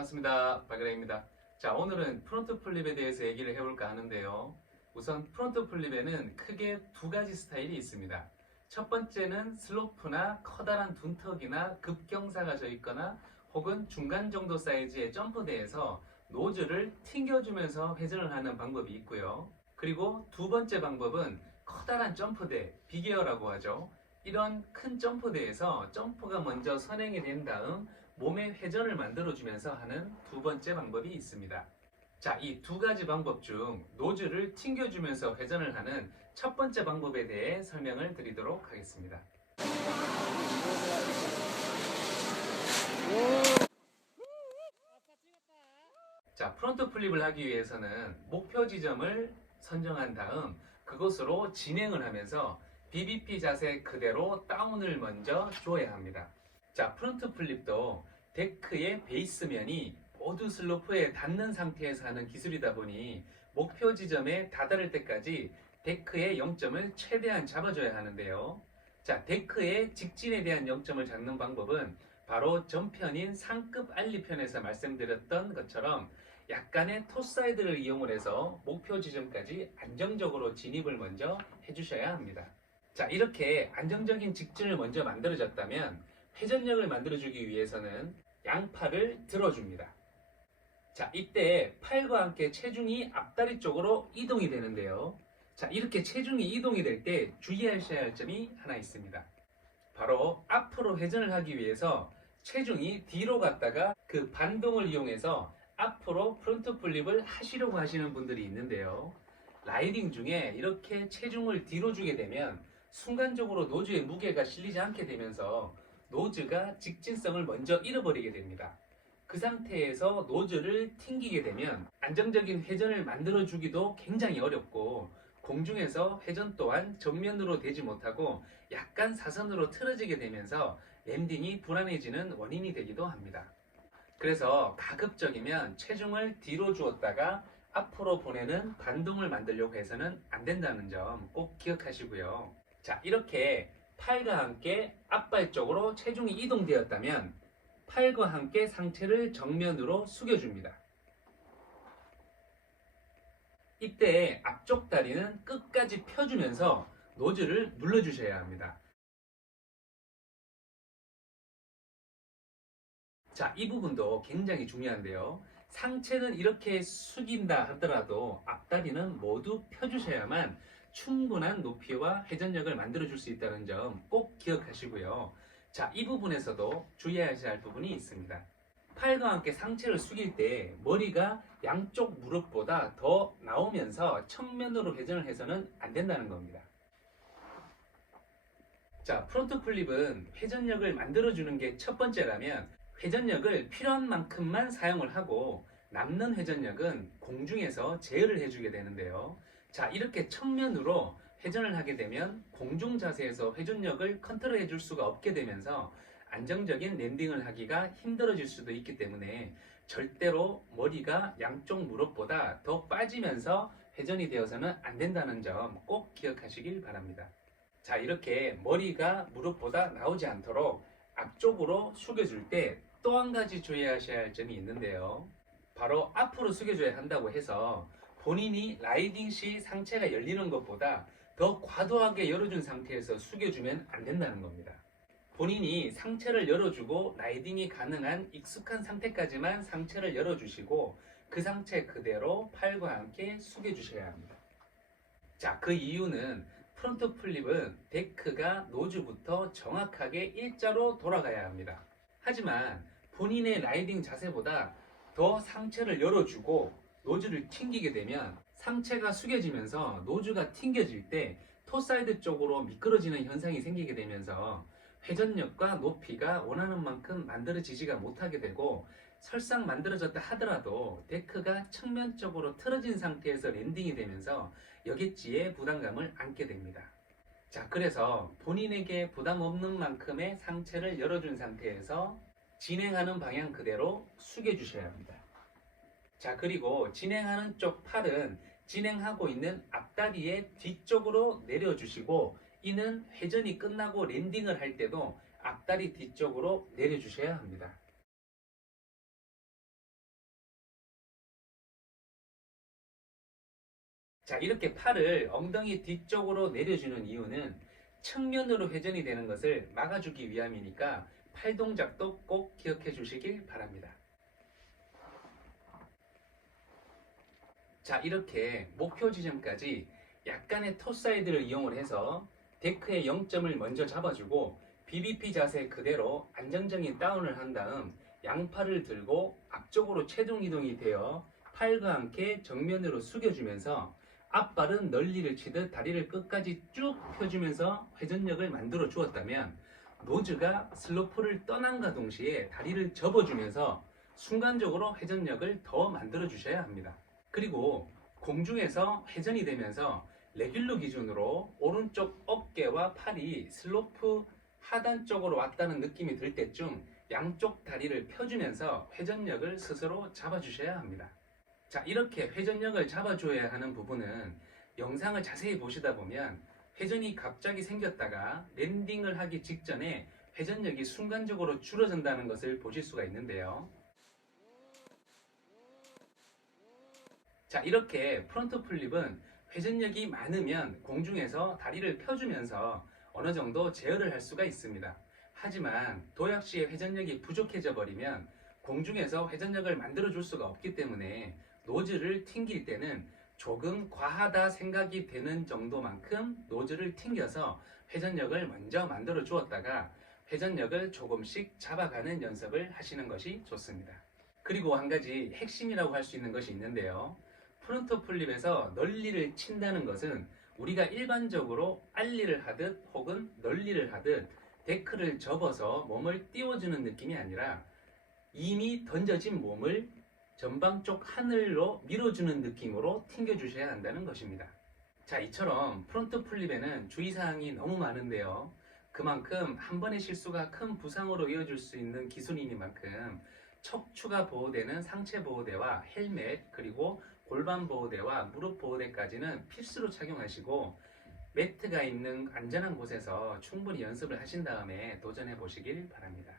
반갑습니다. 박일혜입니다. 자, 오늘은 프론트 플립에 대해서 얘기를 해볼까 하는데요. 우선 프론트 플립에는 크게 두 가지 스타일이 있습니다. 첫 번째는 슬로프나 커다란 둔턱이나 급경사가 져 있거나 혹은 중간 정도 사이즈의 점프대에서 노즐을 튕겨주면서 회전을 하는 방법이 있고요. 그리고 두 번째 방법은 커다란 점프대, 빅에어라고 하죠. 이런 큰 점프대에서 점프가 먼저 선행이 된 다음 몸의 회전을 만들어주면서 하는 두 번째 방법이 있습니다. 자, 이 두 가지 방법 중 노즐을 튕겨주면서 회전을 하는 첫 번째 방법에 대해 설명을 드리도록 하겠습니다. 자, 프론트 플립을 하기 위해서는 목표 지점을 선정한 다음 그곳으로 진행을 하면서 BBP 자세 그대로 다운을 먼저 줘야 합니다. 자, 프론트 플립도 데크의 베이스면이 모두 슬로프에 닿는 상태에서 하는 기술이다 보니 목표 지점에 다다를 때까지 데크의 0점을 최대한 잡아줘야 하는데요. 자, 데크의 직진에 대한 0점을 잡는 방법은 바로 전편인 상급 알리편에서 말씀드렸던 것처럼 약간의 토사이드를 이용을 해서 목표 지점까지 안정적으로 진입을 먼저 해주셔야 합니다. 자, 이렇게 안정적인 직진을 먼저 만들어졌다면 회전력을 만들어주기 위해서는 양팔을 들어줍니다. 자, 이때 팔과 함께 체중이 앞다리 쪽으로 이동이 되는데요. 자, 이렇게 체중이 이동이 될 때 주의하셔야 할 점이 하나 있습니다. 바로 앞으로 회전을 하기 위해서 체중이 뒤로 갔다가 그 반동을 이용해서 앞으로 프론트 플립을 하시려고 하시는 분들이 있는데요. 라이딩 중에 이렇게 체중을 뒤로 주게 되면 순간적으로 노즈의 무게가 실리지 않게 되면서 노즈가 직진성을 먼저 잃어버리게 됩니다. 그 상태에서 노즐을 튕기게 되면 안정적인 회전을 만들어주기도 굉장히 어렵고 공중에서 회전 또한 정면으로 되지 못하고 약간 사선으로 틀어지게 되면서 랜딩이 불안해지는 원인이 되기도 합니다. 그래서 가급적이면 체중을 뒤로 주었다가 앞으로 보내는 반동을 만들려고 해서는 안 된다는 점 꼭 기억하시고요. 자, 이렇게 팔과 함께 앞발 쪽으로 체중이 이동되었다면 팔과 함께 상체를 정면으로 숙여줍니다. 이때 앞쪽 다리는 끝까지 펴주면서 노즐을 눌러주셔야 합니다. 자, 이 부분도 굉장히 중요한데요. 상체는 이렇게 숙인다 하더라도 앞다리는 모두 펴주셔야만 충분한 높이와 회전력을 만들어줄 수 있다는 점 꼭 기억하시고요. 자, 이 부분에서도 주의하셔야 할 부분이 있습니다. 팔과 함께 상체를 숙일 때 머리가 양쪽 무릎보다 더 나오면서 측면으로 회전을 해서는 안 된다는 겁니다. 자, 프론트 플립은 회전력을 만들어주는 게 첫 번째라면 회전력을 필요한 만큼만 사용을 하고 남는 회전력은 공중에서 제어를 해주게 되는데요. 자, 이렇게 측면으로 회전을 하게 되면 공중 자세에서 회전력을 컨트롤 해줄 수가 없게 되면서 안정적인 랜딩을 하기가 힘들어질 수도 있기 때문에 절대로 머리가 양쪽 무릎보다 더 빠지면서 회전이 되어서는 안 된다는 점 꼭 기억하시길 바랍니다. 자, 이렇게 머리가 무릎보다 나오지 않도록 앞쪽으로 숙여줄 때 또 한 가지 주의하셔야 할 점이 있는데요. 바로 앞으로 숙여줘야 한다고 해서 본인이 라이딩 시 상체가 열리는 것보다 더 과도하게 열어준 상태에서 숙여주면 안 된다는 겁니다. 본인이 상체를 열어주고 라이딩이 가능한 익숙한 상태까지만 상체를 열어주시고 그 상체 그대로 팔과 함께 숙여주셔야 합니다. 자, 그 이유는 프론트 플립은 데크가 노즈부터 정확하게 일자로 돌아가야 합니다. 하지만 본인의 라이딩 자세보다 더 상체를 열어주고 노즐을 튕기게 되면 상체가 숙여지면서 노즈가 튕겨질 때 토사이드 쪽으로 미끄러지는 현상이 생기게 되면서 회전력과 높이가 원하는 만큼 만들어지지가 못하게 되고 설상 만들어졌다 하더라도 데크가 측면적으로 틀어진 상태에서 랜딩이 되면서 여객지에 부담감을 안게 됩니다. 자, 그래서 본인에게 부담 없는 만큼의 상체를 열어준 상태에서 진행하는 방향 그대로 숙여주셔야 합니다. 자, 그리고 진행하는 쪽 팔은 진행하고 있는 앞다리의 뒤쪽으로 내려주시고 이는 회전이 끝나고 랜딩을 할 때도 앞다리 뒤쪽으로 내려주셔야 합니다. 자, 이렇게 팔을 엉덩이 뒤쪽으로 내려주는 이유는 측면으로 회전이 되는 것을 막아주기 위함이니까 팔 동작도 꼭 기억해 주시길 바랍니다. 자, 이렇게 목표 지점까지 약간의 토사이드를 이용을 해서 데크의 0점을 먼저 잡아주고 BBP 자세 그대로 안정적인 다운을 한 다음 양팔을 들고 앞쪽으로 체중 이동이 되어 팔과 함께 정면으로 숙여주면서 앞발은 널리를 치듯 다리를 끝까지 쭉 펴주면서 회전력을 만들어 주었다면 노즈가 슬로프를 떠난과 동시에 다리를 접어주면서 순간적으로 회전력을 더 만들어 주셔야 합니다. 그리고 공중에서 회전이 되면서 레귤러 기준으로 오른쪽 어깨와 팔이 슬로프 하단 쪽으로 왔다는 느낌이 들 때쯤 양쪽 다리를 펴주면서 회전력을 스스로 잡아주셔야 합니다. 자, 이렇게 회전력을 잡아줘야 하는 부분은 영상을 자세히 보시다 보면 회전이 갑자기 생겼다가 랜딩을 하기 직전에 회전력이 순간적으로 줄어든다는 것을 보실 수가 있는데요. 자, 이렇게 프론트 플립은 회전력이 많으면 공중에서 다리를 펴주면서 어느 정도 제어를 할 수가 있습니다. 하지만 도약 시에 회전력이 부족해져 버리면 공중에서 회전력을 만들어 줄 수가 없기 때문에 노즐을 튕길 때는 조금 과하다 생각이 되는 정도만큼 노즐을 튕겨서 회전력을 먼저 만들어 주었다가 회전력을 조금씩 잡아가는 연습을 하시는 것이 좋습니다. 그리고 한 가지 핵심이라고 할 수 있는 것이 있는데요. 프론트 플립에서 널리를 친다는 것은 우리가 일반적으로 알리를 하듯 혹은 널리를 하듯 데크를 접어서 몸을 띄워주는 느낌이 아니라 이미 던져진 몸을 전방 쪽 하늘로 밀어주는 느낌으로 튕겨주셔야 한다는 것입니다. 자, 이처럼 프론트 플립에는 주의사항이 너무 많은데요. 그만큼 한 번의 실수가 큰 부상으로 이어질 수 있는 기술이니만큼 척추가 보호되는 상체 보호대와 헬멧 그리고 골반 보호대와 무릎 보호대까지는 필수로 착용하시고 매트가 있는 안전한 곳에서 충분히 연습을 하신 다음에 도전해 보시길 바랍니다.